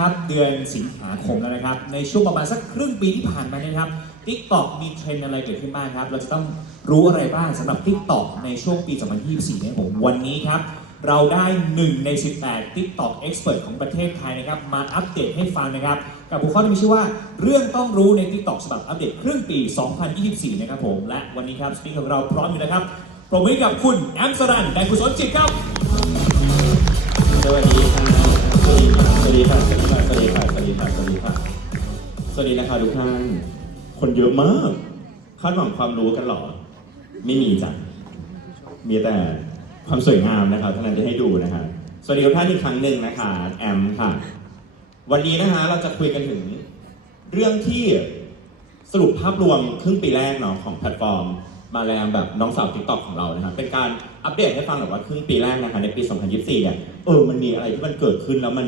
ครับเดือนสิงหาคมแล้วนะครับ ในช่วงประมาณสักครึ่งปีที่ผ่านมาเนะครับ TikTok มีเทรนด์อะไรเกิดขึ้นบ้างครับ เราจะต้องรู้อะไรบ้างสำหรับ TikTok ในช่วงปี 2024เนี่ยผมวันนี้ครับ เราได้ 1 ใน 18 TikTok Expert ของประเทศไทยนะครับ มาอัปเดตให้ฟังนะครับ กับหัวข้อที่มีชื่อว่า เรื่องต้องรู้ใน TikTok ฉบับอัปเดตครึ่งปี 2024 นะครับผมและวันนี้ครับสปีกของเราพร้อมอยู่นะครับปรบมือกับคุณแอมสรันแต่กุศลจิตครับสวัสดีค่ะสวัส ดีค่ะ สวัสดีค่ะ สวัสดีค่ะ สวัสดีค่ะ สวัสดีค่ะ สวัสดีนะคะทุกท่าน คนเยอะมาก คาดหวังความรู้กันหรอ ไม่มีจ้ะ มีแต่ความสวยงามนะครับท่านั้นที่ให้ดูนะคะสวัสดีทุกท่านอีกครั้งหนึ่งนะคะ แอมค่ะ วันนี้นะคะเราจะคุยกันถึงเรื่องที่สรุปภาพรวมครึ่งปีแรกเนาะของแพลตฟอร์ม มาแรงแบบน้องสาว t ิ k t o k ของเรานะครับเป็นการอัปเดตให้ฟังหน่อยว่าครึ่งปีแรกนะคะในปี 2024เนี่ยเออมันมีอะไรที่มันเกิดขึ้นแล้วมัน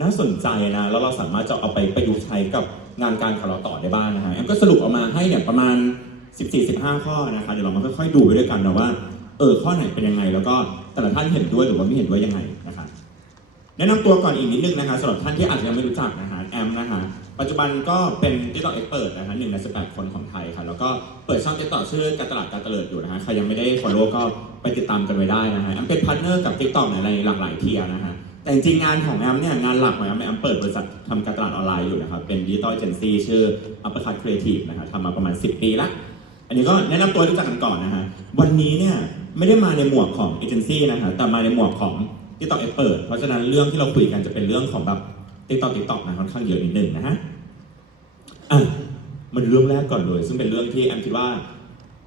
น่าสนใจนะแล้วเราสามารถจะเอาไปประยุกต์ใช้กับงานการของเราต่อได้บ้างนะฮะแอมก็สรุปออกมาให้เนี่ยประมาณ 14-15 ข้อนะคะเดี๋ยวเรามาค่อยๆดูไปด้วยกันนะว่าเออข้อไหนเป็นยังไง แล้วก็แต่ละท่านเห็นด้วยหรือว่าไม่เห็นด้วยยังไงนะคะแนะนำตัวก่อนอีกนิดนึงนะคะสำหรับท่านที่อาจจะยังไม่รู้จักนะคะแอมนะคะปัจจุบันก็เป็น TikTok Expert นะคะหนึ่งใน18คนของไทยค่ะแล้วก็เปิดช่อง TikTok ชื่อการตลาดการเตลิดอยู่นะคะใครยังไม่ได้ follow ก็ไปติดตามกันไว้ได้นะคะแอมเป็นพาร์ทเนอร์กับ TikTok ในหลากหลายเทียนะคะ แต่จริงงานของแอมเนี่ยงานหลักของแอมเนี่ยแอมเปิดบริษัททำการตลาดออนไลน์อยู่นะครับ เป็นดิจิตอลเจนซี่ชื่อ Uppercut Creative นะคะทำมาประมาณ 10 ปีละ อันนี้ก็แนะนำตัวรู้จักกันก่อนนะฮะวันนี้เนี่ยไม่ได้มาในหมวกของเอเจนซี่นะฮะแต่มาในหมวกของ TikTok Expert เพราะฉะนั้นเรื่องที่เราคุยกันจะเป็นเรื่องของแบบ TikTok TikTok นะค่อนข้างเยอะนิดหนึ่งนะฮะอะมันเรื่องแรกก่อนเลย ซึ่งเป็นเรื่องที่แอมคิดว่า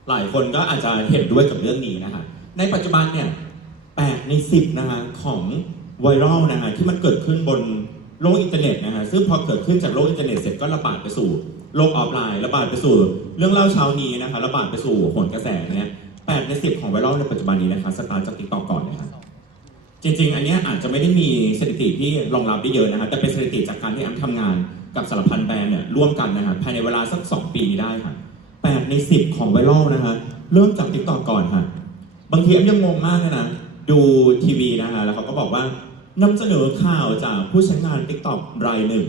หลายคนก็อาจจะเห็นด้วยกับเรื่องนี้นะฮะในปัจจุบันเนี่ยแปดในสิบนะฮะของ ไวรัลนะฮะที่มันเกิดขึ้นบนโลกอินเทอร์เน็ตนะฮะซึ่งพอเกิดขึ้นจากโลกอินเทอร์เน็ตเสร็จก็ระบาดไปสู่โลกออฟไลน์ระบาดไปสู่ เรื่องเล่าเช้านี้นะคะระบาดไปสู่โหนกระแสเนี่ยแปดในสิบของไวรัลในปัจจุบันนี้นะคะสตาร์จากติ๊กต็อกก่อนนะครับจริงๆ อันนี้อาจจะไม่ได้มีสถิติที่รองรับได้เยอะนะครับแต่เป็นสถิติจากการที่แอมทำงานกับสารพันแบรนด์เนี่ยร่วมกันนะครับภายในเวลาสักสองปีได้ค่ะแปดในสิบของไวรัลนะฮะเริ่มจากติ๊กต็อกก่อนค่ะบางทีแอมยังงงมากเลยนะดูทีวีนะฮะแล้วเขาก็บอกว่า นำเสนอข่าวจากผู้ใช้งาน t ิ k t o k รายหนึ่ง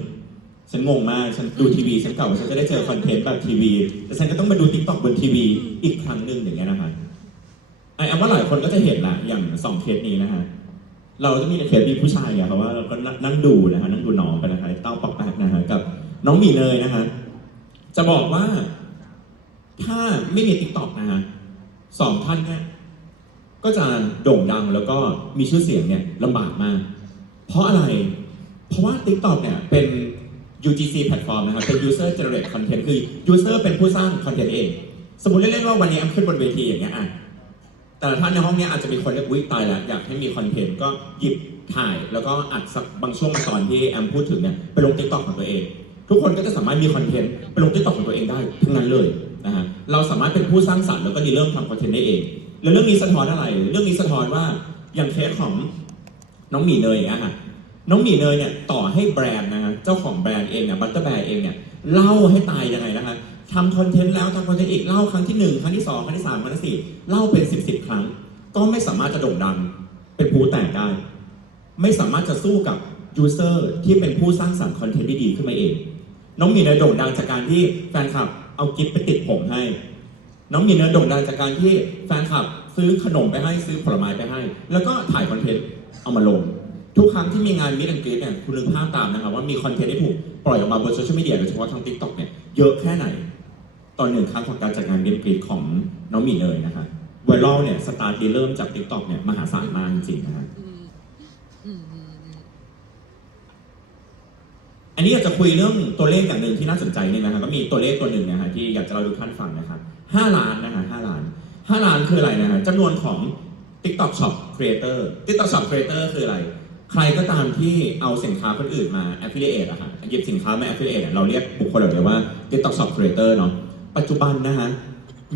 ฉันงงมาก ฉันดูทีวี ฉันเก่าฉันจะได้เจอคอนเทนต์แบบทีวี แต่ฉันก็ต้องมาดู t ิ k t o k บนทีวีอีกครั้งหนึ่งอย่างเงี้ยนะฮะไอแอมว่าหลายคนก็จะเห็นละอย่างสองเคสนี้นะฮะ เราจะมีเคสมีผู้ชายอะเพราะว่าเราก็นั่งดูนะฮะนั่งดูน้องไปนะฮะเต้าปอกแปกนะฮะกับน้องหมีเนยนะฮะจะบอกว่าถ้าไม่มี t ิ k t o k นะฮะสองท่านเนี่ยก็จะโด่งดังแล้วก็มีชื่อเสียงเนี่ยลำบากมาก เพราะอะไร เพราะว่า TikTok เนี่ยเป็น UGC แพลตฟอร์มนะครับ เป็น User Generate Content คือ User เป็นผู้สร้างคอนเทนต์เอง สมมติเล่นๆว่าวันนี้แอมขึ้นบนเวทีอย่างเงี้ยอะแต่ละท่านในห้องเนี้ยอาจจะมีคนที่อุ้ยตายแล้วอยากให้มีคอนเทนต์ก็หยิบถ่าย แล้วก็อัดสักบางช่วงบางตอนที่แอมพูดถึงเนี่ยไปลง TikTok ของตัวเอง ทุกคนก็จะสามารถมีคอนเทนต์ไปลง TikTok ของตัวเองได้ทั้งนั้นเลยนะฮะเราสามารถเป็นผู้สร้างสรรค์แล้วก็ดีเริ่มทำคอนเทนต์ได้เองแล้วเรื่องนี้สะท้อนอะไร เรื่องนี้สะท้อนว่าอย่างเคสของ น้องหมีเนยอย่างเงี้ยค่ะน้องหมีเนยเนี่ยต่อให้แบรนด์นะฮะเจ้าของแบรนด์เองเนี่ยบัตเตอร์แบร์เองเนี่ยเล่าให้ตายยังไงนะคะทำคอนเทนต์แล้วทำคอนเทนต์อีกเล่าครั้งที่หนึ่งครั้งที่สองครั้งที่สามครั้งที่สี่เล่าเป็นสิบสิบครั้ง ก็ไม่สามารถจะโด่งดังเป็นผู้แตกได้ ไม่สามารถจะสู้กับยูเซอร์ที่เป็นผู้สร้างสรรค์คอนเทนต์ที่ดีขึ้นมาเอง น้องหมีเนยโด่งดังจากการที่แฟนคลับเอากิฟต์ไปติดผมให้ น้องมีเนื้อโด่งดังจากการที่แฟนคลับซื้อขนมไปให้ซื้อผลไม้ไปให้ แล้วก็ถ่ายคอนเทนต์ เอามาลง ทุกครั้งที่มีงานมิดแอนกรีดเนี่ยคุณนึกภาพตามนะครับว่ามีคอนเทนต์ที่ถูกปล่อยออกมาบนโซเชียลมีเดียโดยเฉพาะทาง t ิ k t o k เนี่ยเยอะแค่ไหนตอนหนึ่งครั้งของการจัดงานมิดแอนกรีดของน้องหมีเนยนะคะไวรัลเนี่ยสตาร์ทดีเริ่มจาก t ิ k t o k เนี่ยมหาศาลมากจริงๆนะฮะอันนี้อยากจะคุยเรื่องตัวเลขอย่างหนึ่งที่น่าสนใจนี่นะครับก็มีตัวเลขตัวหนึ่งนะฮะที่อยากจะเราดูท่านฟังนะครับ5ล้านนะฮะ5ล้าน5ล้านคืออะไรนะฮะจำนวนของ TikTok Shop Creator TikTok Shop Creator คืออะไร ใครก็ตามที่เอาสินค้าคนอื่นมา affiliate อะฮะหยิบสินค้ามา affiliate อะเราเรียกบุคคลแบบนี้ว่า TikTok Shop Creator เนาะปัจจุบันนะฮะ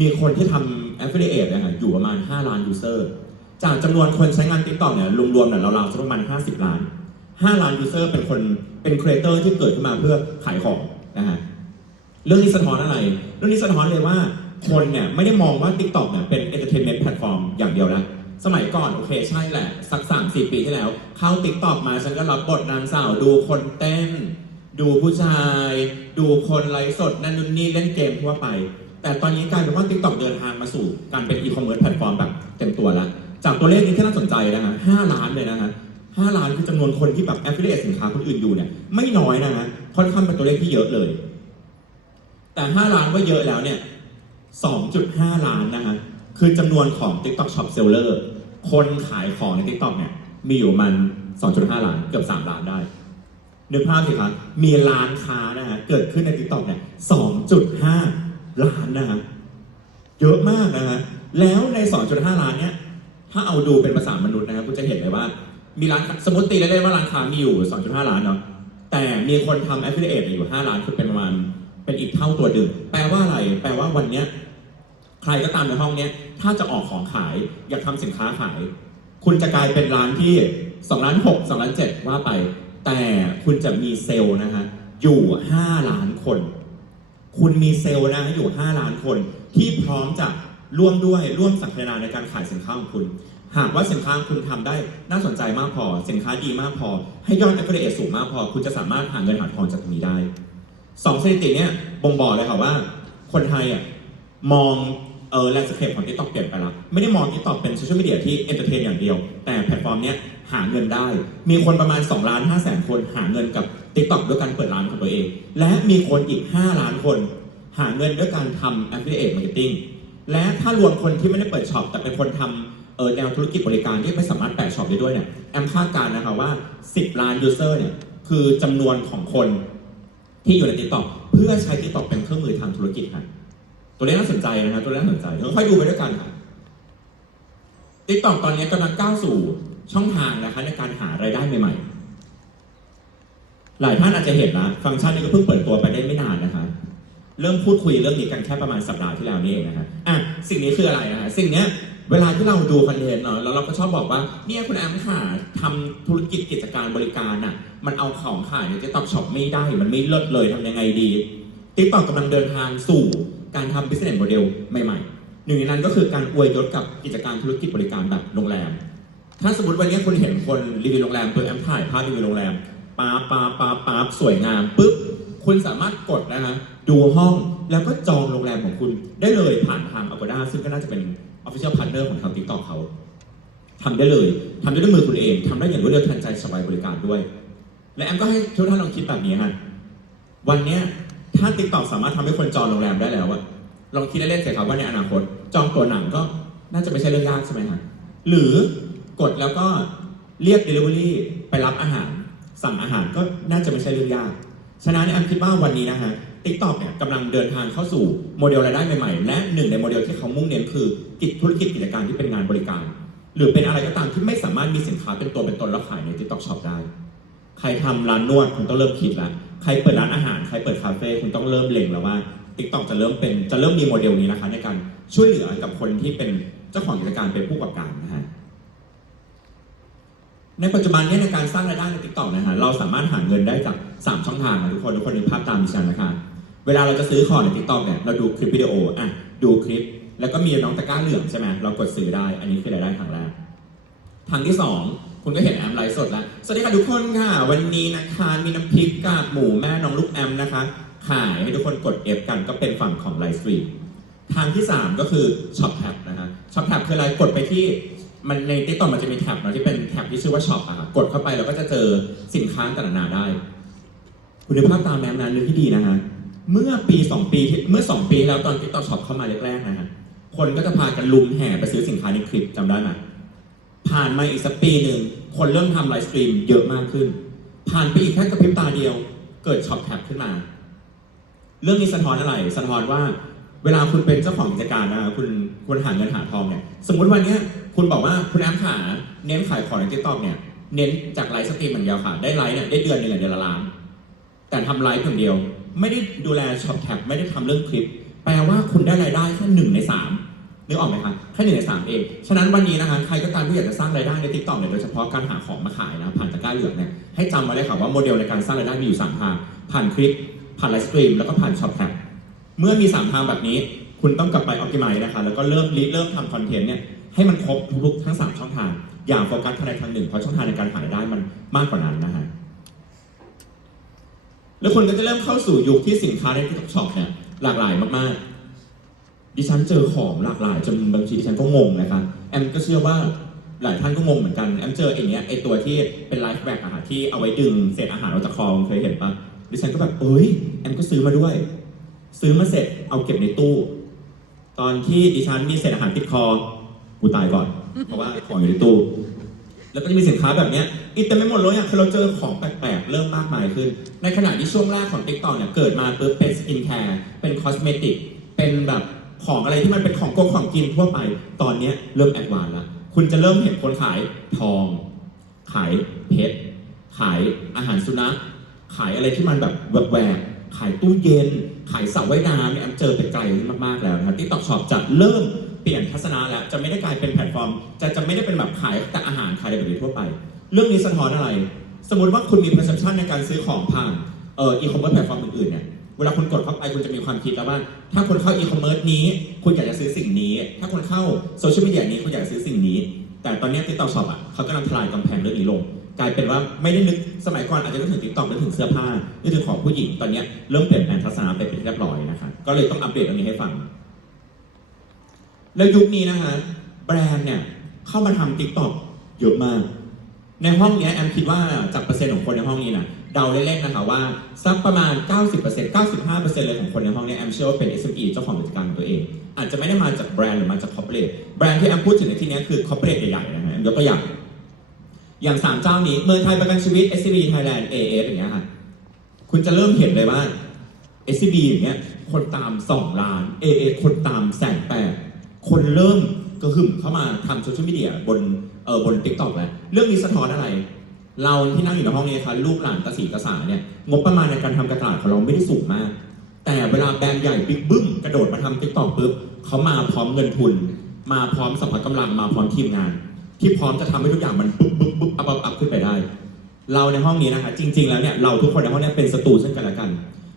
มีคนที่ทำ affiliate นะฮะอยู่ประมาณ 5 ล้าน user จากจำนวนคนใช้งาน TikTok เนี่ยรวมๆเนี่ยราเราๆสักประมาณ 50 ล้าน 5 ล้านยูเซอร์เป็นคนเป็นครีเอเตอร์ที่เกิดขึ้นมาเพื่อขายของนะฮะเรื่องนี้สะท้อนอะไร เรื่องนี้สะท้อนเลยว่าคนเนี่ยไม่ได้มองว่า TikTok เนี่ยเป็น entertainment platform อย่างเดียวนะ สมัยก่อนโอเคใช่แหละ สักสามสี่ปีที่แล้ว เข้าติ๊กตอกมาฉันก็รับบทนางสาวดูคนเต้น ดูผู้ชาย ดูคนไลฟ์สดนั่นนู่นนี่เล่นเกมทั่วไป แต่ตอนนี้กลายเป็นว่า t ิ k t o k เดินทางมาสู่การเป็นอีคอมเมิร์ซแพลตฟอร์มแบบเต็มตัวแล้ว จากตัวเลขนี้ที่น่าสนใจนะฮะห้าล้านเลยนะฮะห้าล้านคือจำนวนคนที่แบบ affiliate สินค้าคนอื่นอยู่เนี่ยไม่น้อยนะฮะค่อนข้างเป็นตัวเลขที่เยอะเลย แต่ห้าล้านว่าเยอะแล้วเนี่ย2.5ล้านนะฮะ คือจำนวนของ TikTok Shop Seller คนขายของใน TikTok เนี่ย มีอยู่มัน 2.5 ล้าน เกือบ 3 ล้านได้ นึกภาพสิครับ มีร้านค้านะฮะ เกิดขึ้นใน TikTok เนี่ย 2.5 ล้านนะฮะ เยอะมากนะฮะ แล้วใน 2.5 ล้านเนี่ย ถ้าเอาดูเป็นภาษามนุษย์นะครับคุณจะเห็นเลยว่า มีร้าน สมมติตีเล่นๆว่าร้านค้ามีอยู่ 2.5 ล้านเนาะ แต่มีคนทำ affiliate อยู่ 5 ล้านคือเป็นประมาณ เป็นอีกเท่าตัวดึง แปลว่าอะไร แปลว่าวันเนี้ย ใครก็ตามในห้องเนี้ยถ้าจะออกของขายอยากทำสินค้าขาย คุณจะกลายเป็นร้านที่2ล้าน6 2ล้าน7ว่าไป แต่คุณจะมีเซลล์นะฮะอยู่ 5 ล้านคน คุณมีเซลล์นะฮะอยู่ 5 ล้านคน ที่พร้อมจะร่วมด้วยร่วมสังคนาในการขายสินค้าของคุณ หากว่าสินค้าคุณทำได้น่าสนใจมากพอ สินค้าดีมากพอ ให้ยอด affiliate สูงมากพอ คุณจะสามารถหาเงินหาทองจากตรงนี้ได้สองสถิติเนี่ยบ่งบอกเลยค่ะว่า คนไทยอะมอง เออแลนด์สเคปของ TikTok เปลี่ยนไปแล้วไม่ได้มอง TikTok เป็นโซเชียลมีเดียที่เอนเตอร์เทนอย่างเดียว แต่แพลตฟอร์มเนี้ยหาเงินได้ มีคนประมาณ2ล้าน5แสนคนหาเงินกับ TikTok ด้วยการเปิดร้านของตัวเอง และมีคนอีก 5 ล้านคน หาเงินด้วยการทำ affiliate marketing และถ้ารวมคนที่ไม่ได้เปิดช็อปแต่เป็นคนทำเออแนวธุรกิจบริการที่ไม่สามารถแปะช็อปได้ด้วยเนี่ยแอมคาดการณ์นะคะว่า 10 ล้านยูเซอร์เนี่ยคือจำนวนของคนที่อยู่ใน TikTok เพื่อใช้ TikTok เป็นเครื่องมือทางธุรกิจครับ ตัวเลขน่าสนใจนะครับ ตัวเลขน่าสนใจเดี๋ยวค่อยดูไปด้วยกันครับ TikTok ตอนนี้กำลังก้าวสู่ช่องทางนะคะในการหารายได้ใหม่ๆ หลายท่านอาจจะเห็นนะฟังก์ชันนี้ก็เพิ่งเปิดตัวไปได้ไม่นานนะคะเริ่มพูดคุยเรื่องนี้กันแค่ประมาณสัปดาห์ที่แล้วนี่เองนะฮะอะสิ่งนี้คืออะไรนะฮะสิ่งเนี้ยเวลาที่เราดูคอนเทนต์เนาะแล้วเราก็ชอบบอกว่าเนี่ยคุณแอมค่ะทำธุรกิจกิจการบริการน่ะ มันเอาของขายใน TikTok Shop ไม่ได้มันไม่เลิศเลยทำยังไงดี TikTok กำลังเดินทางสู่ การทำ business model ใหม่ๆ หนึ่งในนั้นก็คือการอวยยศกับกิจการธุรกิจบริการแบบโรงแรม ถ้าสมมติวันนี้คุณเห็นคนรีวิวโรงแรมตัวแอมถ่ายภาพรีวิวโรงแรมป๊าป๊าป๊าป๊าสวยงามปุ๊บคุณสามารถกดนะฮะดูห้องแล้วก็จองโรงแรมของคุณได้เลยผ่านทาง Agoda ซึ่งก็น่าจะเป็น Official Partner ของทาง TikTok เขาทำได้เลยทำได้ด้วยมือคุณเองทำได้อย่างรวดเร็วทันใจสบายบริการด้วย และแอมก็ให้ทุกท่านลองคิดแบบนี้ฮะวันเนี้ย ถ้าติ๊กต็อกสามารถทำให้คนจองโรงแรมได้แล้วอะลองคิดเล่นๆสิครับว่าในอนาคต จองตัวหนังก็น่าจะไม่ใช่เรื่องยากใช่ไหมฮะหรือกดแล้วก็เรียก Delivery ไปรับอาหาร สั่งอาหารก็น่าจะไม่ใช่เรื่องยาก ฉะนั้นแอมคิดว่าวันนี้นะฮะติ๊กตอกเนี่ยกำลังเดินทางเข้าสู่โมเดลรายได้ใหม่ๆ และหนึ่งในโมเดลที่เขามุ่งเน้นคือกิจธุรกิจกิจการที่เป็นงานบริการ หรือเป็นอะไรก็ตามที่ไม่สามารถมีสินค้าเป็นตัวเป็นตนแล้วขายใน TikTok Shop ได้ ใครทำร้านนวดคุณต้องเริ่มคิดแล้ว ใครเปิดร้านอาหาร ใครเปิดคาเฟ่คุณต้องเริ่มเล็งแล้วว่า TikTok จะเริ่มเป็นจะเริ่มมีโมเดลนี้นะคะ ในการช่วยเหลือกับคนที่เป็นเจ้าของกิจการเป็นผู้ประกอบการนะฮะในปัจจุบันเนี้ในการสร้างรายได้ใน TikTok นะฮะเราสามารถหาเงินได้จาก 3 ช่องทางนะทุกคนทุกคนนึกภาพตามดิฉันนะคะเวลาเราจะซื้อของใน TikTok เนี่ยเราดูคลิปวิดีโออะดูคลิป แล้วก็มีน้องตะกร้าเหลืองใช่ไหมเรากดซื้อได้ อันนี้คือรายได้ทางแรกทางที่ 2 คุณก็เห็นแอมไลฟ์สดแล้วสวัสดีค่ะทุกคนค่ะ วันนี้นะคะมีน้ำพริกกากหมูแม่น้องลูกแอมนะคะ ขายให้ทุกคนกด F กันก็เป็นฝั่งของไลฟ์สตรีมทางที่ 3 ก็คือช็อปแท็บนะฮะช็อปแท็บคืออะไรกดไปที่มันในติ๊กต็อกมันจะมีแท็บเนาะที่เป็นแท็บที่ชื่อว่าช็อปอะครับกดเข้าไปเราก็จะเจอสินค้าต่างๆนานาได้ คุณภาพตามแมมนั้นนึกที่ดีนะฮะเมื่อปี 2 ปีที่เมื่อ 2 ปีแล้วตอนติ๊กต็อกช็อปเข้ามาแรกๆนะฮะคนก็จะพากันลุมแห่ไปซื้อสินค้าในคลิปจำได้ไหม ผ่านมาอีกสักปีหนึ่ง คนเริ่มทำไลฟ์สตรีมเยอะมากขึ้น ผ่านไปอีกแค่กระพริบตาเดียว เกิดช็อปแท็บขึ้นมา เรื่องนี้สะท้อนอะไร สะท้อนว่า เวลาคุณเป็นเจ้าของกิจการนะคุณคุณหาเงินหาทองเนี่ย สมมุติวันนี้คุณบอกว่าคุณแอมขาเน้นขายของในทิกตอกเนี่ย เน้นจากไลฟ์สตรีมอย่างเดียวค่ะ ได้ไลฟ์เนี่ยได้เดือนหนึ่งเดือนละล้าน แต่ทำไลฟ์อย่างเดียว ไม่ได้ดูแลช็อปแท็บไม่ได้ทำเรื่องคลิป แปลว่าคุณได้รายได้แค่หนึ่งในสาม นึกออกไหมคะแค่หนึ่งในสามเอง ฉะนั้นวันนี้นะคะใครก็ตามที่อยากจะสร้างรายได้ในทิกตอกเนี่ยโดยเฉพาะการหาของมาขายนะผ่านตะกร้าเหลืองเนี่ยให้จำไว้เลยค่ะว่าโมเดลในการสร้างรายได้มีอยู่สามทางผ่านคลิป ผ่านไลฟ์สตรีมแล้วก็ผ่านช็อปแท็บเมื่อมีสามทางแบบนี้ คุณต้องกลับไปออ t ติ i z e นะคะแล้วก็เริ่มริเริ่มทำคอนเทนต์เนี่ยให้มันครบทุกๆทั้ง3ช่องทาง อย่าโฟกัสทางใดทางหนึ่งเพราะช่องทางในการหารายได้มันมากกว่านั้นนะฮะแล้วคนก็จะเริ่มเข้าสู่ยุคที่สินค้าใน TikTok Shop เนี่ยหลากหลายมากๆ ดิฉันเจอของหลากหลายจนบางทีดิฉันก็งงนะครับแอมก็เชื่อว่าหลายท่านก็งงเหมือนกันแอมเจอไอ้เนี้ยไอ้ตัวที่เป็นไลฟ์แบ็กอะค่ะที่เอาไว้ดึงเศษอาหารออกจากคอเคยเห็นปะดิฉันก็แบบเอ้ยแอมก็ซื้อมาด้วย ซื้อมาเสร็จเอาเก็บในตู้ ตอนที่ดิฉันมีเศษอาหารติดคอกูตายก่อน เพราะว่าของอยู่ในตู้ แล้วก็จะมีสินค้าแบบเนี้ยอีกเต็มไปหมดเลยอะคือเราเจอของแปลกๆ เริ่มมากมายขึ้น ในขณะที่ช่วงแรกของ t ิ k t o k เนี่ยเกิดมาปุ๊บเป็นสกินแคร์เป็นคอสเมติกเป็นแบบ ของอะไรที่มันเป็นของกงของกินทั่วไป ตอนนี้เริ่มแอดวานแล้วคุณจะเริ่มเห็นคนขายทอง ขายเพชร ขายอาหารสุนัข ขายอะไรที่มันแบบแหวกขายตู้เย็น ขายสระว่ายน้ำเนี่ยเจอไปไกลมากๆแล้วนะที่ตอกช็อปจะเริ่มเปลี่ยนทัศนะแล้ว จะไม่ได้กลายเป็นแพลตฟอร์ม จะจะไม่ได้เป็นแบบขายแต่อาหารขายอะไรแบบนี้ทั่วไป เรื่องนี้สะท้อนอะไร สมมติว่าคุณมี perception ในการซื้อของผ่านเอ่อ e-commerce แพลตฟอร์มอื่นๆเนี่ย วลาคุณกดเข้าไปคุณจะมีความคิดแล้วว่า ถ้าคุณเข้า e-commerce นี้คุณอยากจะซื้อสิ่งนี้ ถ้าคุณเข้าโซเชียลมีเดียนี้คุณอยากซื้อสิ่งนี้ แต่ตอนนี้ TikTok Shop อะเขากำลังทลายกำแพงเรื่องนี้ลง กลายเป็นว่าไม่ได้นึกสมัยก่อนอาจจะนึกถึง TikTok นึกถึงเสื้อผ้านึกถึงของผู้หญิงตอนนี้เริ่มเปลี่ยนแปลงทัศนะไปเป็นเรียบร้อยนะครับก็เลยต้องอัปเดตอันนี้ให้ฟัง แล้วยุคนี้นะฮะแบรนด์เนี่ยเข้ามาทำ TikTok เยอะมากในห้องนี้แอมคิดว่าจากเปอร์เซ็นต์ของคนในห้องนี้นะ เดาเล่นๆนะคะว่าสักประมาณ 90% 95%เลยของคนในห้องเนี้ยแอมเชื่อว่าเป็น SME เจ้าของกิจการตัวเอง อาจจะไม่ได้มาจากแบรนด์หรือมาจากคอร์เปอเรทแบรนด์ที่แอมพูดถึงในที่นี้คือคอร์เปอเรทใหญ่ๆนะฮะยกตัวอย่าง อย่างสามเจ้านี้เมืองไทยประกันชีวิต SCB Thailand AF อย่างเงี้ยค่ะคุณจะเริ่มเห็นเลยว่า SCB อย่างเงี้ยคนตาม 2 ล้าน AF คนตามแสนแปดคนเริ่มกระหึ่มเข้ามาทำโซเชียลมีเดียบนเออบน t ิ k t o k แล้ว เรื่องนี้สะท้อนอะไร เราที่นั่งอยู่ในห้องนี้นะคะลูกหลานตาสีตาสาเนี่ยงบประมาณในการทำการตลาดของเราไม่ได้สูงมาก แต่เวลาแบรนด์ใหญ่บิ๊กบึ้มกระโดดมาทำ t ิ k t o k ปุ๊บเขามาพร้อมเงินทุน มาพร้อมสัมผัสกำลังมาพร้อมทีมงาน ที่พร้อมจะทำให้ทุกอย่างมันปุ๊บปุ๊บปุ๊บอัพอัพอัพขึ้นไปได้ เราในห้องนี้นะคะจริง ๆ แล้วเนี่ยเราทุกคนในห้องนี้เป็นศัตรูซึ่งกันและกัน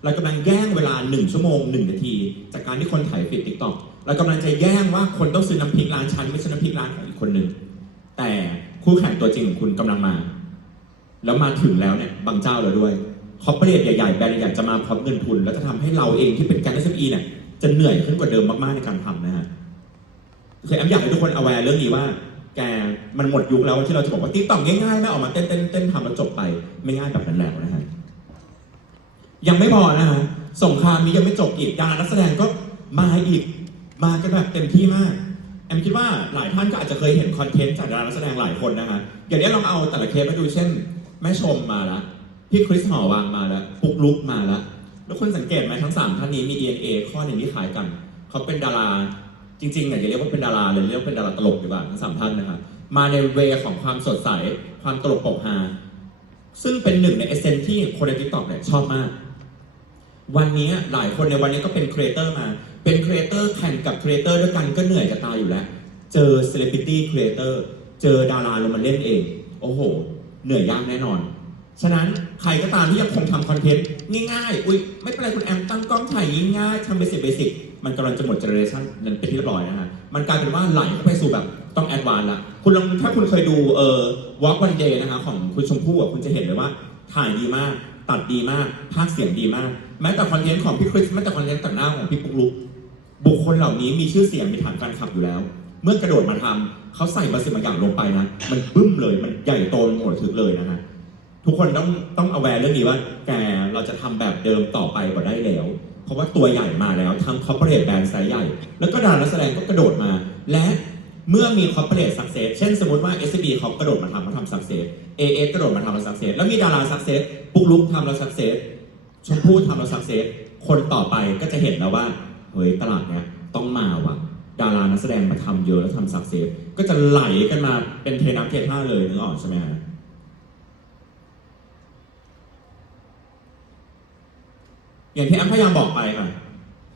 เรากำลังแย่งเวลา 1 ชั่วโมง 1 นาที จากการที่คนถ่ายฟีดติ๊กต็อกเรากำลังจะแย่งว่าคนต้องซื้อน้ำพริกร้านฉันไม่ใช่น้ำพริกร้านของอีกคนหนึ่งแต่คู่แข่งตัวจริงของคุณกำลังมา แล้วมาถึงแล้วเนี่ยบางเจ้าแล้วด้วยคอร์เปอเรทใหญ่ๆแบรนด์ใหญ่จะมาพร้อมเงินทุน แล้วจะทำให้เราเองที่เป็นการ SME เนี่ยจะเหนื่อยขึ้นกว่าเดิมมากๆในการทำนะฮะคือแอมอยากให้ทุกคน aware เรื่องนี้ว่า แกมันหมดยุคแล้วที่เราจะบอกว่าติ๊กต็อกง่ายๆไม่ออกมาเต้นเต้นเต้นทำแล้วจบไปไม่ง่ายแบบนั้นแล้วนะฮะยังไม่พอนะฮะสงครามนี้ยังไม่จบอีกดารานักแสดงก็มาอีก มากันแบบเต็มที่มากแอมคิดว่าหลายท่านก็อาจจะเคยเห็นคอนเทนต์จากดารานักแสดงหลายคนนะฮะอย่างนี้ลองเอาแต่ละเคสมาดูเช่น แม่ชมมาละพี่คริสหอวางมาแล้วปุกลุกมาแล้วแล้วคุณสังเกตไหมทั้งสามท่านนี้มี DNA ข้อหนึ่งที่คล้ายกันเขาเป็นดาราจริงๆอะอย่าเรียกว่าเป็นดาราเลยเรียกว่าเป็นดาราตลกดีกว่าทั้งสามท่านนะครับมาในเวของความสดใสความตลกปกฮาซึ่งเป็นหนึ่งในเอเซนที่คนในทิกตอกเนี่ยชอบมาก วันนี้หลายคนในวันนี้ก็เป็นครีเอเตอร์มา เป็นครีเอเตอร์แข่งกับครีเอเตอร์ด้วยกันก็เหนื่อยจะตายอยู่แล้ว เจอเซเลบริตี้ครีเอเตอร์เจอดาราลงมาเล่นเอง โอ้โห เหนื่อยยากแน่นอน ฉะนั้นใครก็ตามที่ยังคงทำคอนเทนต์ง่ายๆ อุ้ยไม่เป็นไรคุณแอมตั้งกล้องถ่ายง่ายๆทำเบสิกเบสิกมันกำลังจะหมดเจเนอเรชันนั้นเป็นที่เรียบร้อยนะฮะ มันกลายเป็นว่าไหลเข้าไปสู่แบบต้องแอดวานละคุณลองถ้าคุณเคยดูเอ่อ Walk One Day นะคะของคุณชมพู่อะคุณจะเห็นเลยว่าถ่ายดีมาก ตัดดีมากภาคเสียงดีมาก แม้แต่คอนเทนต์ของพี่คริสแม้แต่คอนเทนต์ต่างหน้าของพี่ปุ๊กลุกบุคคลเหล่านี้มีชื่อเสียงมีฐานการขับอยู่แล้ว เมื่อกระโดดมาทำ เขาใส่บางสิ่งบางอย่างลงไปนะ มันบึ้มเลย มันใหญ่โตมันโหดถึงเลยนะฮะ ทุกคนต้องต้องเอาแวร์เรื่องนี้ว่าแกเราจะทำแบบเดิมต่อไปก็ได้แล้ว เพราะว่าตัวใหญ่มาแล้วทั้งคอร์เปอเรทแบรนด์ไซส์ใหญ่ แล้วก็ดารานักแสดงก็กระโดดมา และเมื่อมีคอร์เปอเรทสักเซสเช่นสมมติว่า s b เขากระโดดมาทำเขาทำสักเซส AS กระโดดมาทำแล้วสักเซสแล้วมีดาราสักเซสปุ๊กลุกทำแล้วสักเซสชมพู่ทำแล้วสักเซสคนต่อไปก็จะเห็นแล้วว่าเฮ้ยตลาดเนี้ยต้องมาว่ะ ดารานักแสดงมาทำเยอะแล้วทำสักเซสก็จะไหลกันมาเป็นเทน้ำเทท่าเลยนึกออกใช่ไหมฮะอย่างที่แอมพยายามบอกไปค่ะ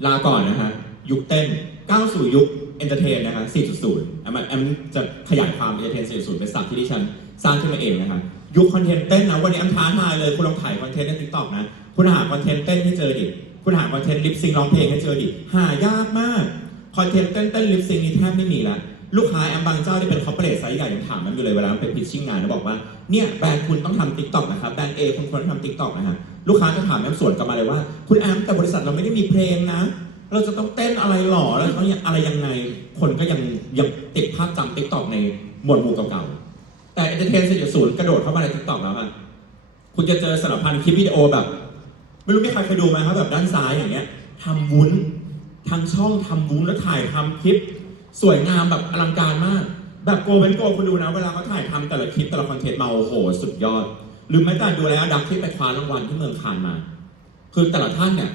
ลาก่อนนะฮะ ยุคเต้นก้าวสู่ยุคเอนเตอร์เทนนะคะ4.0แอมแอมจะขยายความเอนเตอร์เทน4.0 เป็นศัพท์ที่ดิฉันสร้างขึ้นมาเองนะคะยุคคอนเทนต์เต้นนะวันนี้แอมท้าทายเลยคุณลองถ่ายคอนเทนต์ในทิกตอกนะ คุณหาคอนเทนต์เต้นให้เจอดิ คุณหาคอนเทนต์ลิปซิงร้องเพลงให้เจอดิ หายากมาก คอนเทนต์เต้นเต้นลิปซิงนี่แทบไม่มีละลูกค้าแอมบางเจ้าที่เป็นคอร์เปอเรทไซส์ใหญ่ยังถามแอมอยู่เลยเวลาไปพิชชิ่งงานนะบอกว่าเนี่ยแบรนด์คุณต้องทำติ๊กต็อกนะครับแบรนด์เอคุณควรทำติ๊กต็อกนะฮะลูกค้าจะถามแอมสวนกลับมาเลยว่า คุณแอมแต่บริษัทเราไม่ได้มีเพลงนะ เราจะต้องเต้นอะไรหรอแล้วเขาอะไรยังไง คนก็ยังยังติดภาพจำติ๊กต็อกในหมวดหมู่เก่าๆแต่เอเจนต์4.0กระโดดเข้ามาในติ๊กต็อกแล้วอะคุณจะเจอสารพันคลิปวิดีโอแบบ ไม่รู้มีใครเคยดูไหมครับแบบด้านซ้ายอย่างเงี้ยทำวุ้น ทางช่องทำวุ้นแล้วถ่ายทำคลิป สวยงามแบบอลังการมาก แบบโกเป็นโกคุณดูนะเวลาเขาถ่ายทำแต่ละคลิปแต่ละคอนเทนต์มาโอ้โห สุดยอด หรือแม้แต่ดูแล้วดักที่ไปคว้ารางวัลที่เมืองคานมา คือแต่ละท่านเนี่ย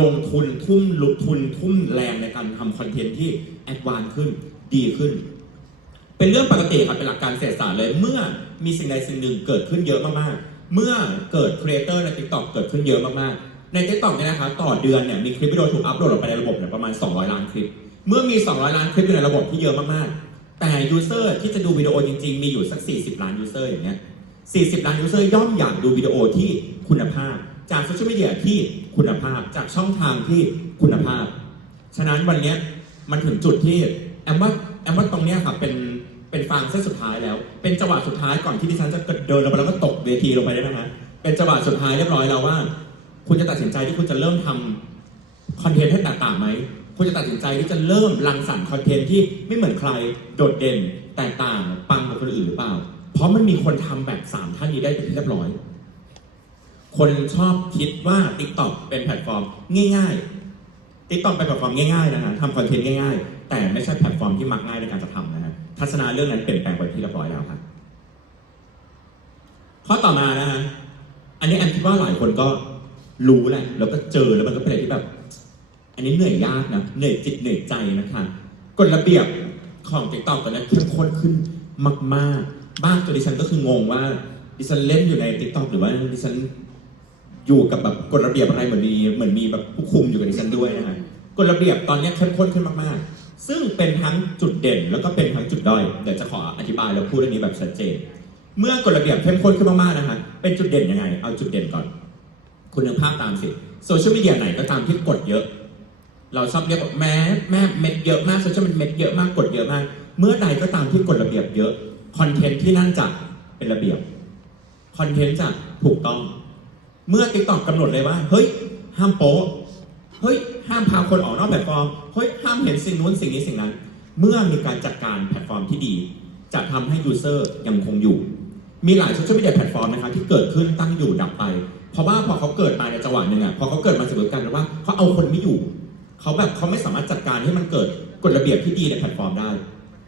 ลงทุนทุ่มลุกทุนทุ่มแรงในการทำคอนเทนต์ที่แอดวานซ์ขึ้นดีขึ้น เป็นเรื่องปกติครับเป็นหลักการเศรษฐศาสตร์เลย เมื่อมีสิ่งใดสิ่งหนึ่งเกิดขึ้นเยอะมากๆ เมื่อเกิดครีเอเตอร์ใน TikTok เกิดขึ้นเยอะมากๆ ใน TikTok เนี่ยนะครับต่อเดือนเนี่ยมีคลิปวิดีโอถูกอัพโหลดออกไปในระบบเนี่ยประมาณ 200 ล้านคลิป เมื่อมี 200 ล้านคลิปอยู่ในระบบที่เยอะมากๆ แต่ยูเซอร์ที่จะดูวิดีโอจริง ๆ มีอยู่สัก 40 ล้านยูเซอร์อย่างเงี้ย 40 ล้านยูเซอร์ย่อมอยากดูวิดีโอที่คุณภาพ จากโซเชียลมีเดียที่คุณภาพ จากช่องทางที่คุณภาพ ฉะนั้นวันเนี้ยมันถึงจุดที่แอมว่าแอมว่าตรงเนี้ยครับเป็นเป็นฟางเส้นสุดท้ายแล้ว เป็นจังหวะสุดท้ายก่อนที่ดิฉันจะเดินลงไปแล้วก็ตกเวทีลงไปได้ไหมฮะเป็นจังหวะสุดท้ายเรียบร้อยแล้วว่า คุณจะตัดสินใจที่คุณจะเริ่มทำคอนเทนต์ให้แตกต่างไหม คุณจะตัดสินใจที่จะเริ่มรังสรรค์คอนเทนต์ที่ไม่เหมือนใคร โดดเด่น แตกต่าง ปังกว่าคนอื่นหรือเปล่า เพราะมันมีคนทำแบบสามท่านนี้ได้เป็นที่เรียบร้อย คนชอบคิดว่า TikTok เป็นแพลตฟอร์มง่ายๆ TikTok เป็นแพลตฟอร์มง่ายๆนะฮะทำคอนเทนต์ง่ายๆ แต่ไม่ใช่แพลตฟอร์มที่มักง่ายในการจะทำนะฮะ ทัศนะเรื่องนั้นเปลี่ยนแปลงไปที่เรียบร้อยแล้วครับข้อต่อมานะฮะ อันนี้แอนคิดว่าหลายคนก็ รู้แหละแล้วก็เจอแล้วมันก็เป็นอะไรที่แบบ อันนี้เหนื่อยยากนะเหนื่อยจิตเหนื่อยใจนะคะกฎระเบียบของ TikTok ตอนนี้เข้มข้นขึ้นมากๆบ้างตัวดิฉันก็คืองงว่าดิฉันเล่นอยู่ใน TikTok หรือว่าดิฉันอยู่กับแบบกฎระเบียบอะไรเหมือนมีเหมือนมีแบบผู้คุมอยู่กับดิฉันด้วยนะฮะกฎระเบียบตอนนี้เข้มข้นขึ้นมากๆ ซึ่งเป็นทั้งจุดเด่นแล้วก็เป็นทั้งจุดด้อยเดี๋ยวจะขออธิบายแล้วพูดเรื่องนี้แบบชัดเจน เมื่อกฎระเบียบเข้มข้นขึ้นมากๆนะฮะเป็นจุดเด่นยังไง เอาจุดเด่นก่อน คุณภาพตามสิโซเชียลมีเดียไหนก็ตามที่กดเยอะ เราชอบเรียกว่าแม้แม่เม็ดเยอะมากโซเชียลมันเม็ดเยอะมากกดเยอะมาก เมื่อใดก็ตามที่กฎระเบียบเยอะคอนเทนต์ที่นั่นจะเป็นระเบียบคอนเทนต์จะถูกต้อง เมื่อ t ิ k t o k กกำหนดเลยว่า เฮ้ย ห้ามโป๊ะเฮ้ย ห้ามพาคนออกนอกแพลตฟอร์มเฮ้ย ห้ามเห็นสิ่งนู้นสิ่งนี้สิ่งนั้น เมื่อมีการจัดการแพลตฟอร์มที่ดี จะทำให้ยูเซอร์ยังคงอยู่ มีหลายโซเชียลมีเดียแพลตฟอร์มนะครับที่เกิดขึ้นตั้งอยู่ดับไป เพราะว่าพอเขาเกิดมาในจังหวะหนึ่งอะพอเขาเกิดมาเสมอกันแล้วว่าเขาเอาคนไม่อยู่ เขาแบบเขาไม่สามารถจัดการให้มันเกิดกฎระเบียบที่ดีในแพลตฟอร์มได้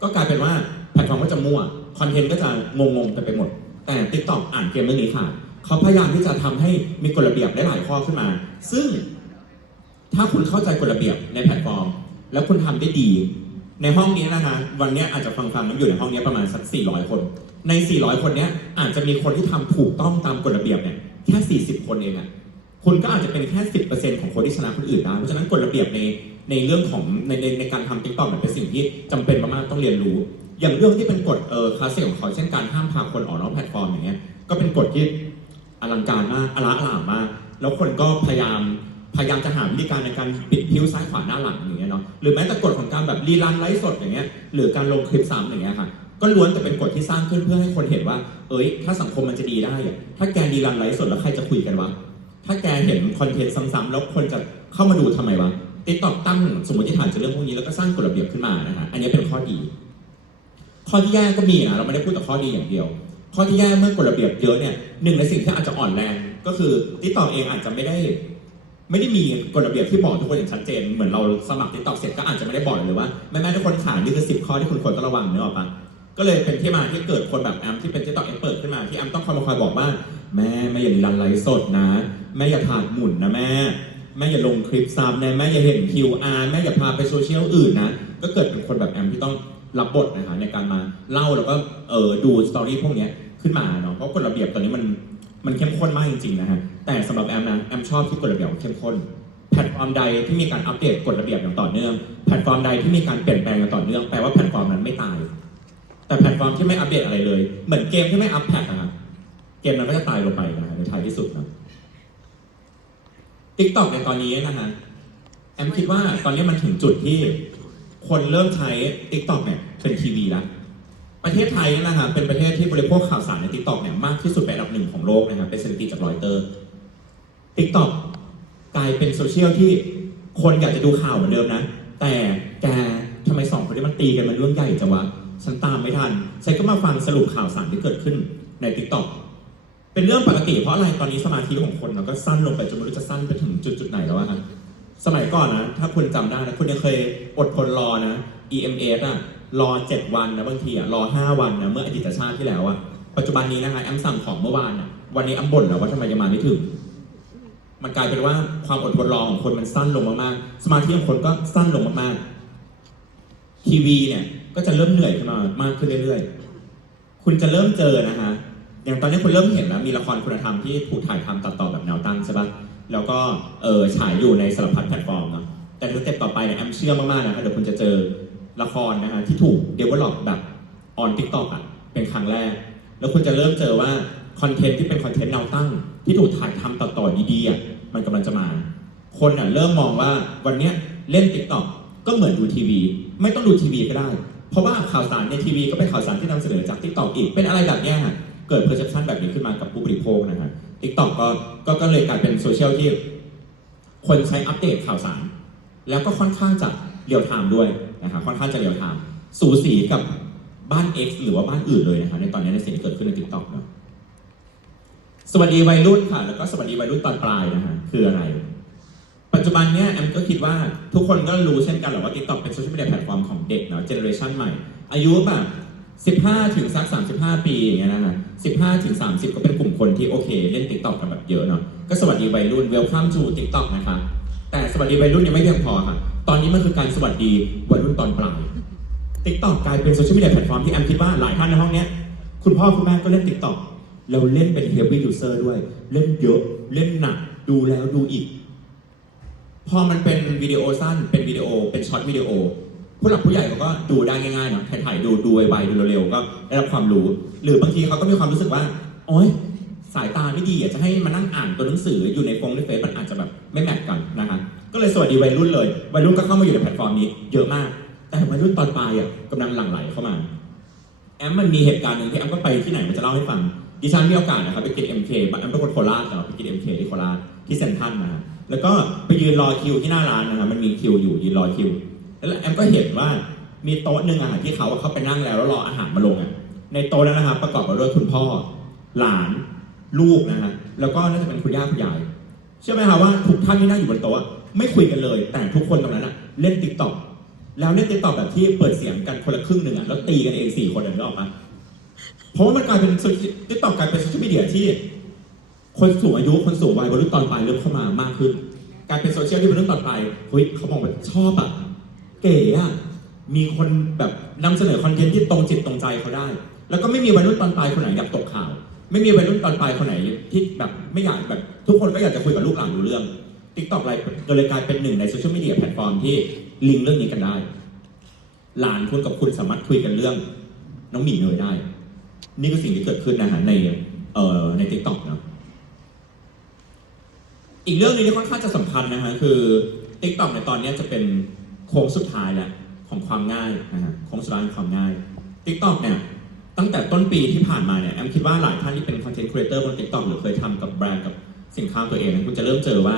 ก็กลายเป็นว่าแพลตฟอร์มก็จะมั่วคอนเทนต์ก็จะงงๆกันไปหมด แต่ TikTok อ่านเกมเรื่องนี้ค่ะ เขาพยายามที่จะทำให้มีกฎระเบียบได้หลายข้อขึ้นมา ซึ่ง ถ้าคุณเข้าใจกฎระเบียบในแพลตฟอร์ม แล้วคุณทำได้ดี ในห้องนี้นะฮะวันนี้อาจจะฟังฟังๆมันอยู่ในห้องนี้ประมาณสัก400 คน ใน 400 คนเนี้ยอาจจะมีคนที่ทำถูกต้องตามกฎระเบียบเนี่ยแค่ 40 คนเองอะคุณก็อาจจะเป็นแค่ 10%ของคนที่ชนะคนอื่นได้เพราะฉะนั้นกฎระเบียบในในเรื่องของในในในการทำติ๊กต็อกเป็นสิ่งที่จำเป็นมากๆต้องเรียนรู้ อย่างเรื่องที่เป็นกฎเออคลาสสิกของเขาเช่นการห้ามพาคนออกนอกแพลตฟอร์มอย่างเงี้ยก็เป็นกฎที่อลังการมากอลังอลามมาก แล้วคนก็พยายามพยายามจะหาวิธีการในการปิดพิ้วซ้ายขวาหน้าหลังอย่างเงี้ยเนาะหรือแม้แต่กฎของการแบบรีรันไลฟ์สดอย่างเงี้ยหรือการลงคลิปซ้ำอย่างเงี้ยค่ะ ก็ล้วนแต่เป็นกฎที่สร้างขึ้นเพื่อให้คนเห็นว่า เอ้ย ถ้าสังคมมันจะดีได้อะถ้าแกรีรันไลฟ์สดแล้วใครจะคุยกันวะ ถ้าแกเห็นคอนเทนต์ซ้ำๆแล้วคนจะเข้ามาดูทำไมวะติ๊กต็อกตั้งสมมติฐานจะเรื่องพวกนี้แล้วก็สร้างกฎระเบียบขึ้นมานะฮะ อันนี้เป็นข้อดี ข้อที่แย่ก็มีนะ เราไม่ได้พูดแต่ข้อดีอย่างเดียว ข้อที่แย่เมื่อกฎระเบียบเยอะเนี่ย หนึ่งในสิ่งที่อาจจะอ่อนแรงก็คือทิกตอกเองอาจจะไม่ได้ไม่ได้มีกฎระเบียบที่บอกทุกคนอย่างชัดเจน เหมือนเราสมัครทิกตอกเสร็จก็อาจจะไม่ได้บอกเลยว่าแม่แม่ทุกคนขานี่คือสิบข้อที่คุณควรต้องระวังเนอะปะ ก็เลยเป็นที่มาที่เกิดคนแบบแอมที่เป็นทิกตอกเอ็กเปิดขึ้นมาที่แอมต้องคอยมาคอยบอกว่าแม่แม่อย่ารันไลฟ์สดนะแม่อย่าผ่านหมุนนะแม่แม่อย่าลงคลิปซ้ำนะแม่อย่าเห็น QR แม่อย่าพาไปโซเชียลอื่นนะก็เกิดเป็นคนแบบแอมที่ต้องรับบทนะคะในการมาเล่าแล้วก็เออดูสตอรี่พวกนี้ขึ้นมาเนาะเพราะกฎระเบียบตอนนี้มันมันเข้มข้นมากจริงๆนะฮะแต่สำหรับแอมนะแอมชอบที่กฎระเบียบเข้มข้นแพลตฟอร์มใดที่มีการอัปเดตกฎระเบียบอย่างต่อเนื่องแพลตฟอร์มใดที่มีการเปลี่ยนแปลงอย่างต่อเนื่องแปลว่าแพลตฟอร์มนั้นไม่ตาย แต่แพลตฟอร์มที่ไม่อัปเดตอะไรเลย เหมือนเกมที่ไม่อัปแพทนะครับเกมนั้นก็จะตายลงไปนะฮะในท้ายที่สุดนะทิกตอกในตอนนี้นะฮะแอมคิดว่าตอนนี้มันถึงจุดที่คนเริ่มใช้ TikTok เนี่ยเป็นทีวีแล้วประเทศไทยนยนะครับเป็นประเทศที่บริโภคข่าวสารใน TikTok เนี่ยมากที่สุดเป็นอันดับหนึ่งของโลกนะครับเป็นสถิติจากรอยเตอร์ TikTok กลายเป็นโซเชียลที่คนอยากจะดูข่าวเหมือนเดิมนะ แต่แกทำไมสองคนนี้มันตีกันมันเรื่องใหญ่จังวะ ฉันตามไม่ทัน ฉันก็มาฟังสรุปข่าวสารที่เกิดขึ้นใน TikTok เป็นเรื่องปกติเพราะอะไรตอนนี้สมาธิของคนเราก็สั้นลงไปจนไม่รู้จะสั้นไปถึงจุดจุดไหนแล้วอะครับสมัยก่อนนะ ถ้าคุณจำได้นะคุณยังเคยอดทนรอนะ EMS อะรอ7วันนะบางทีอะรอ5วันนะเมื่ออดีตชาติที่แล้วอะปัจจุบันนี้นะคะแอมสั่งของเมื่อวานอะวันนี้แอมบ่นแล้วว่าทำไมยังมาไม่ถึงมันกลายเป็นว่าความอดทนรอของคนมันสั้นลงมากๆ สมาธิของคนก็สั้นลงมากๆ ทีวีเนี่ย ก็จะเริ่มเหนื่อยขึ้นมามากขึ้นเรื่อยๆ คุณจะเริ่มเจอนะฮะ อย่างตอนนี้คุณเริ่มเห็นแล้วมีละครคุณธรรมที่ถูกถ่ายทำตัดต่อแบบแนวตั้งใช่ปะแล้วก็เออฉายอยู่ในสารพัดแพลตฟอร์มเนาะ แต่สเต็ปต่อไปเนี่ยแอมเชื่อมากๆนะคะเดี๋ยวคุณจะเจอละครนะฮะที่ถูกเดเวลลอปแบบออนทิกตอกอะเป็นครั้งแรก แล้วคุณจะเริ่มเจอว่าคอนเทนต์ที่เป็นคอนเทนต์แนวตั้ง ที่ถูกถ่ายทำตัดต่อดีๆอะมันกำลังจะมา คนอะเริ่มมองว่าวันเนี้ยเล่นติ๊กต็อกก็เหมือนดูทีวี ไม่ต้องดูทีวีก็ได้ เพราะว่าข่าวสารในทีวีก็เป็นข่าวสารที่นำเสนอจากติ๊กตอกอีก เป็นอะไรแบบเนี้ยฮะเกิด perception แบบนี้ขึ้นมากับผู้บริโภคนะฮะติ๊กตอกก็ก็เลยกลายเป็นโซเชียลที่คนใช้อัปเดตข่าวสาร แล้วก็ค่อนข้างจะเรียลไทม์ด้วยนะครับค่อนข้างจะเรียลไทม์สูสีกับบ้าน X หรือว่าบ้านอื่นเลยนะครับในตอนนี้ในสิ่งที่เกิดขึ้นใน TikTok เนอะสวัสดีวัยรุ่นค่ะ แล้วก็สวัสดีวัยรุ่นตอนปลายนะฮะคืออะไร จุบันเนี้ยแอมก็คิดว่าทุกคนก็รู้เช่นกันแหละว่า TikTok เป็นโซเชียลมีเดียแพลตฟอร์มของเด็กเนาะเจเนอเรชันใหม่ อายุแบบ15 ถึงสัก 35 ปีอย่างเงี้ยนะฮะ15 ถึง 30 ก็เป็นกลุ่มคนที่โอเค เล่น TikTok กันแบบเยอะเนาะก็สวัสดีวัยรุ่น Welcome to TikTok นะคะแต่สวัสดีวัยรุ่นยังไม่เพียงพอค่ะ ตอนนี้มันคือการสวัสดีวัยรุ่นตอนปลาย TikTok กลายเป็นโซเชียลมีเดียแพลตฟอร์มที่แอมคิดว่าหลายท่านในห้องเนี้ยคุณพ่อคุณแม่ก็เล่น TikTok เราเล่นเป็น heavy user ด้วย เล่นเยอะเล่นหนักดูแล้วดูอีก พอมันเป็นวิดีโอสั้นเป็นวิดีโอเป็นช็อตวิดีโอผู้หลักผู้ใหญ่เขาก็ดูได้ง่ายๆเนาะถ่ายๆดูดูไวๆดูเร็วๆก็ได้รับความรู้ หรือบางทีเขาก็มีความรู้สึกว่าโอ๊ยสายตาไม่ดีอะจะให้มานั่งอ่านตัวหนังสืออยู่ในฟงในเฟซมันอาจจะแบบไม่แมทกันนะคะก็เลยสวัสดีวัยรุ่นเลยวัยรุ่นก็เข้ามาอยู่ในแพลตฟอร์มนี้เยอะมาก แต่วัยรุ่นตอนปลายอะกำลังหลั่งไหลเข้ามา แอมมันมีเหตุการณ์หนึ่งที่แอมก็ไปที่ไหนมันจะเล่าให้ฟังดิฉันมีโอกาสนะครับไปกิน MK แอมเป็นคนโคราชเนาะไปกิน MK ที่โคราชที่เซนทันะฮะ แล้วก็ไปยืนรอคิวที่หน้าร้านนะครับมันมีคิวอยู่ยืนรอคิว แล้วแอมก็เห็นว่ามีโต๊ะหนึ่งอะที่เขาเขาไปนั่งแล้วแล้วรออาหารมาลงอะในโต๊ะนั้นนะครับประกอบไปด้วยคุณพ่อ หลานลูกนะฮะแล้วก็น่าจะเป็นคุณย่าคุณยายเชื่อไหมครับว่าทุกท่านที่นั่งอยู่บนโต๊ะไม่คุยกันเลย แต่ทุกคนตรงนั้นอะเล่นติ๊กต็อกแล้วเล่นติ๊กต็อกแบบที่เปิดเสียงกันคนละครึ่งหนึ่งอะแล้วตีกันเองสี่คนอะนึกออกปะเพราะว่ามันกลายเป็นติ๊กต็อกกลายเป็นโซเชียลมีเดียที่ คนสูงอายุคนสูงวัยวัยรุ่นตอนปลายเริ่มเข้ามามากขึ้น กายเป็นโซเชียลที่วัยรุ่นตอนปลายเฮ้ยเขามองว่าชอบอะเก๋อะมีคนแบบนำเสนอคอนเทนต์ที่ตรงจิตตรงใจเขาได้ แล้วก็ไม่มีวัยรุ่นตอนปลายคนไหนอยากตกข่าว ไม่มีวัยรุ่นตอนปลายคนไหนที่แบบไม่อยากแบบทุกคนก็อยากจะคุยกับลูกหลานรู้เรื่อง t ิ k t o k ไลฟ์ก็เลยกลายเป็นหนึ่งในโซเชียลมีเดียแพลตฟอร์มที่ลิงก์เรื่องนี้กันได้ หลานคุณกับคุณสามารถคุยกันเรื่อง น้องหมีเนยได้ นี่คือสิ่งที่เกิดขึ้นนะฮะในเอ่อใน t ิ k t o k นะ อีกเรื่องหนึงที่ค่อนข้างจะสำคัญนะฮะคือ TikTok ในตอนนี้จะเป็นโค้งสุดท้ายแล้วของความง่ายนะฮะโค้งสุดท้ายของความง่าย TikTok เนี่ยตั้งแต่ต้นปีที่ผ่านมาเนี่ยแอมคิดว่าหลายท่านที่เป็นคอนเทนต์ครีเอเตอร์บน TikTok หรือเคยทำกับแบรนด์กับสินค้าตัวเองเนยคุณจะเริ่มเจอว่า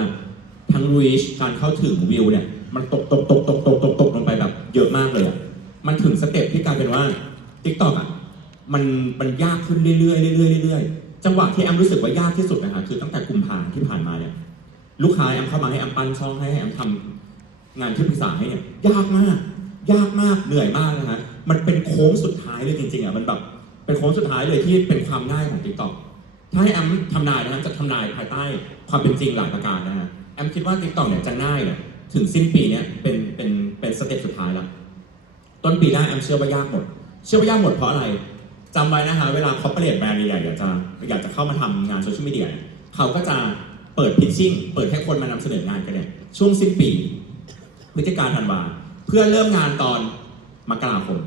ทั้ง reach การเข้าถึงวิวเนี่ยมันตกตกตกตกตกตกตกลงไปแบบเยอะมากเลยอะมันถึงสเต็ปที่กลายเป็นว่า TikTok อะมันมันยากขึ้นเรื่อยๆเรื่อยๆเรื่อยๆจังหวะที่แอมรู้สึกว่ายากที่สุดนะฮะคือตั้งแต่กุมภาที่ผ่านมาเนี่ย ลูกค้าแอมเข้ามาให้แอมปั้นช่องให้ให้แอมทำงานที่ปรึกษาให้เนี่ยยากมาก ยากมากเหนื่อยมากนะฮะมันเป็นโค้งสุดท้ายเลยจริงๆอะมันแบบเป็นโค้งสุดท้ายเลยที่เป็นความง่ายของ TikTok ถ้าให้แอมทำนายนะฮะจะทำนายภายใต้ความเป็นจริงหลายประการนะฮะแอมคิดว่า TikTok เนี่ยจะง่ายเนี่ยถึงสิ้นปีเนี่ยเป็นเป็นเป็นสเต็ปสุดท้ายแล้วต้นปีหน้าแอมเชื่อว่ายากหมด เชื่อว่ายากหมดเพราะอะไรจำไว้นะฮะเวลาคอร์เปอเรทแบรนด์ใหญ่อยากจะอยากจะเข้ามาทำงานโซเชียลมีเดียเขาก็จะ เปิดพิชชิ่งเปิดให้คนมานำเสนองานกันเนี่ยช่วงสิ้นปีพฤศจิกาธันวาเพื่อเริ่มงานตอนมกราคม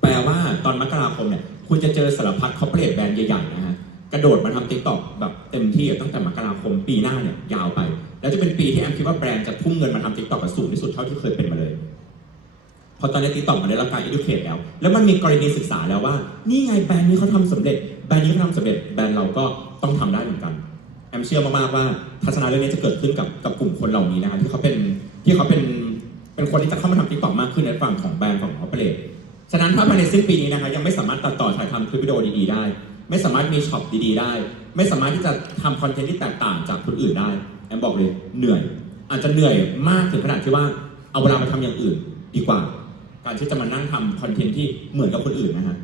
แปลว่าตอนมกราคมเนี่ยคุณจะเจอสารพัดคอร์เปอเรทแบรนด์ใหญ่ๆนะฮะกระโดดมาทำติ๊กต็อกแบบเต็มที่ตั้งแต่มกราคมปีหน้าเนี่ยยาวไป แล้วจะเป็นปีที่แอมคิดว่าแบรนด์จะทุ่มเงินมาทำติ๊กต็อกสูงที่สุดเท่าที่เคยเป็นมาเลยพราะตอนนี้ติ๊กต็อกมันได้รับการ educate แล้ว แล้วมันมีกรณีศึกษาแล้วว่า นี่ไงแบรนด์นี้เขาทำสำเร็จแบรนด์นี้เขาทำสำเร็จแบรนด์เราก็ต้องทำได้เหมือนกัน แอมเชื่อมากๆว่าทัศนะเรื่องนี้จะเกิดขึ้นกับกับกลุ่มคนเหล่านี้นะครับที่เขาเป็นที่เขาเป็นเป็นคนที่จะเข้ามาทำติ๊กต็อกมากขึ้นในฝั่งของแบรนด์ของออเปเรตฉะนั้นถ้าภายในสิ้นปีนี้นะครับยังไม่สามารถตัดต่อถ่ายทำคลิปวิดีโอดีๆได้ ไม่สามารถมีช็อปดีๆได้ ไม่สามารถที่จะทำคอนเทนต์ที่แตกต่างจากคนอื่นได้แอมบอกเลยเหนื่อย อาจจะเหนื่อยมากถึงขนาดที่ว่าเอาเวลามาทำอย่างอื่น ดีกว่า การที่จะมานั่งทำคอนเทนต์ที่เหมือนกับคนอื่นนะฮะ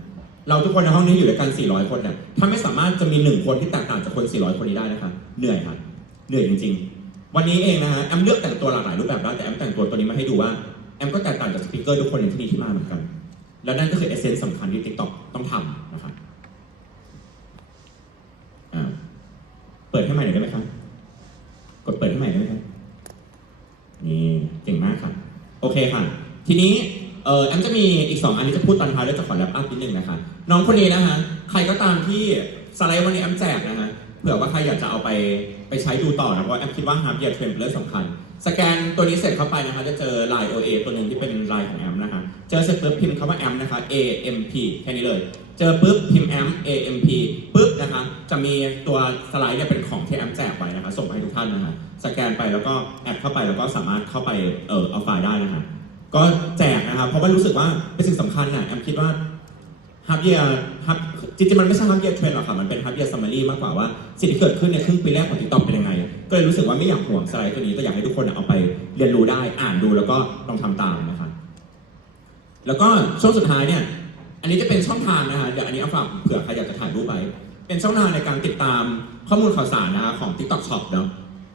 เราทุกคนในห้องนี้อยู่ด้วยกัน 400 คนเนี่ยถ้าไม่สามารถจะมีหนึ่งคนที่แตกต่างจากคน 400 คนนี้ได้นะครับเหนื่อยครับเหนื่อยจริง ๆ วันนี้เองนะฮะแอมเลือกแต่งตัวหลากหลายรูปแบบได้แต่แอมแต่งตัวตัวนี้มาให้ดูว่าแอมก็แตกต่างจากสปีกเกอร์ทุกคนในที่นี้ที่มาเหมือนกัน และนั่นก็คือเอเซนส์สำคัญที่ TikTok ต้องทำนะครับอ่าเปิดให้ใหม่หน่อยได้ไหมครับ กดเปิดให้ใหม่ได้ไหมครับ นี่เก่งมากครับ โอเคค่ะ ทีนี้ เออแอมจะมีอีก 2 อันที่จะพูดตอนท้ายแล้วจะขอแรปอัพนิดนึงนะคะ น้องคนนี้นะคะ ใครก็ตามที่สไลด์วันนี้แอมแจกนะคะเผื่อว่าใครอยากจะเอาไปไปใช้ดูต่อนะเพราะแอมคิดว่าฮาร์ดเบียร์เทรนเป็นเรื่องสำคัญ สแกนตัวนี้เสร็จเข้าไปนะคะ จะเจอลน์ OA ตัวหนึ่งที่เป็นลน์ของแอมนะคะ เจอเสร็จปุ๊บพิมพ์คำว่าแอมนะคะ A M P แค่นี้เลย เจอปุ๊บพิมพ์แอม A M P ปุ๊บนะคะ จะมีตัวสไลด์เนี่ยเป็นของที่แอมแจกไว้นะคะ ส่งไปให้ทุกท่านนะคะ สแกนไปแล้วก็แอดเข้าไปแล้วก็สามารถเข้าไปเออเอาไฟล์ได้นะคะ ก็แจกนะครับเพราะว่ารู้สึกว่าเป็นสิ่งสำคัญน่ะแอมคิดว่าฮับเยียฮับจริงๆ มันไม่ใช่ฮับเยียเทรนหรอกค่ะ มันเป็นฮับเยียซัมมารีมากกว่าว่า สิ่งที่เกิดขึ้นในครึ่งปีแรกของ TikTok เป็นยังไง ก็เลยรู้สึกว่าไม่อยากห่วงสไลด์ตัวนี้ก็อยากให้ทุกคนเอาไปเรียนรู้ได้อ่านดูแล้วก็ลองทำตามนะครับแล้วก็ช่วงสุดท้ายเนี่ย อันนี้จะเป็นช่องทางนะฮะเดี๋ยวอันนี้เอาฝากเผื่อใครอยากจะถ่ายรูปไปเป็นช่องทางในการติดตามข้อมูลข่าวสารนะฮะของ TikTok Shop เนาะ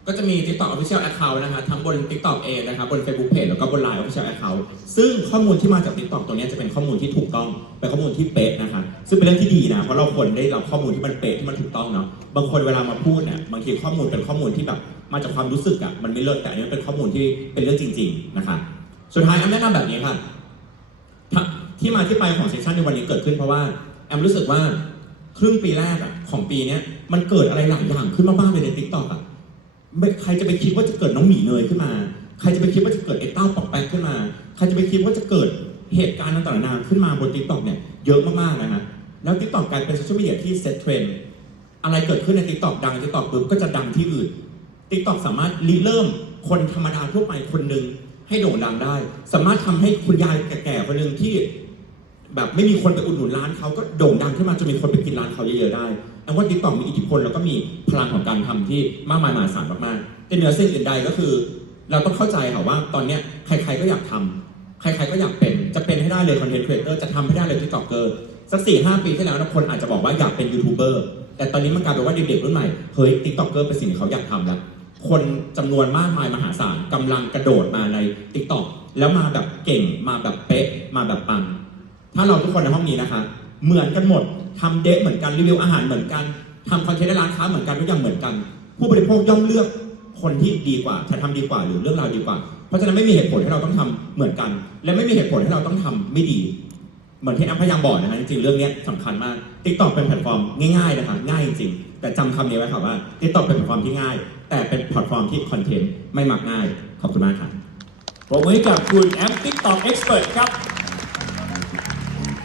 ก็จะมี TikTok Official Account นะฮะทั้งบน TikTok เองนะครับบน Facebook Page แล้วก็บน Line Official Account ซึ่งข้อมูลที่มาจาก TikTok ตัวนี้จะเป็นข้อมูลที่ถูกต้องเป็นข้อมูลที่เป๊ะนะครับซึ่งเป็นเรื่องที่ดีนะเพราะเราควรได้รับข้อมูลที่มันเป๊ะที่มันถูกต้องเนาะบางคนเวลามาพูดเนี่ยบางทีข้อมูลเป็นข้อมูลที่แบบมาจากความรู้สึกอะมันไม่เลิศแต่อันนี้เป็นข้อมูลที่เป็นเรื่องจริง ๆนะครับสุดท้ายแอมแนะนำแบบนี้ค่ะที่มาที่ไปของเซสชันในวันนี้เกิดขึ้นเพราะว่าแอมรู้สึกว่าครึ่งปีแรกอะของปีเนี้ยมันเกิดอะไรหลายอย่างขึ้นมากๆเลยใน TikTok อะ ไม่ใครจะไปคิดว่าจะเกิดน้องหมีเนยขึ้นมา ใครจะไปคิดว่าจะเกิดไอ้เต้าปอกแป๊กขึ้นมา ใครจะไปคิดว่าจะเกิดเหตุการณ์ต่างๆนานาขึ้นมาบน t ิ k t o k เนี่ยเยอะมากๆนะฮะแล้ว t ิ k t o k กลายเป็นโซเชียลมีเดียที่เซตเทรนด์อะไรเกิดขึ้นใน t ิ k t o k ดัง t ิ k t o k ปุ๊บก็จะดังที่อื่น t ิ k t o k สามารถริเริ่มคนธรรมดาทั่วไปคนหนึ่งให้โด่งดังได้ สามารถทำให้คุณยายแก่ๆคนหนึ่งที่ แบบไม่มีคนไปอุดหนุนร้านเขาก็โด่งดังขึ้นมาจนมีคนไปกินร้านเขาเยอะๆได้ แปลว่าติ๊กต็อกมีอิทธิพลแล้วก็มีพลังของการทำที่มากมายมหาศาลมากๆแต่เหนือสิ่งอื่นใดก็คือ เราต้องเข้าใจค่ะว่าตอนเนี้ยใครๆก็อยากทำใครๆก็อยากเป็นจะเป็นให้ได้เลยคอนเทนต์ครีเอเตอร์จะทำให้ได้เลยทิกตอกเกอร์สักสี่ห้าปีที่แล้วนะคนอาจจะบอกว่าอยากเป็นยูทูบเบอร์แต่ตอนนี้มันกลายเป็นว่าเด็กๆรุ่นใหม่เฮ้ยทิกตอกเกอร์เป็นสิ่งที่เขาอยากทำแล้วคนจำนวนมากมายมหาศาลกำลังกระโดดมาใน t ิ k t o k แล้วมาแบบเก่งมาแบบเป๊ะมาแบบปังถ้าเราทุกคนในห้องนี้นะคะ เหมือนกันหมดทำเดทเหมือนกันรีวิวอาหารเหมือนกันทำคอนเทนต์ในร้านค้าเหมือนกันทุกอย่างเหมือนกัน ผู้บริโภคย่อมเลือกคนที่ดีกว่าจะทำดีกว่าหรือเรื่องราวดีกว่า เพราะฉะนั้นไม่มีเหตุผลให้เราต้องทำเหมือนกัน และไม่มีเหตุผลให้เราต้องทำไม่ดี เหมือนที่แอมพยายามบอกนะฮะจริงๆเรื่องนี้ยสำคัญมาก TikTok เป็นแพลตฟอร์มง่ายๆนะคะง่ายจริงๆแต่จำคำนี้ไว้ค่ะว่า TikTok เป็นแพลตฟอร์มที่ง่าย แต่เป็นแพลตฟอร์มที่คอนเทนต์ไม่มักง่ายขอบคุณมากค่ะปรบมือให้กับคุณแอม TikTok Expert ครับ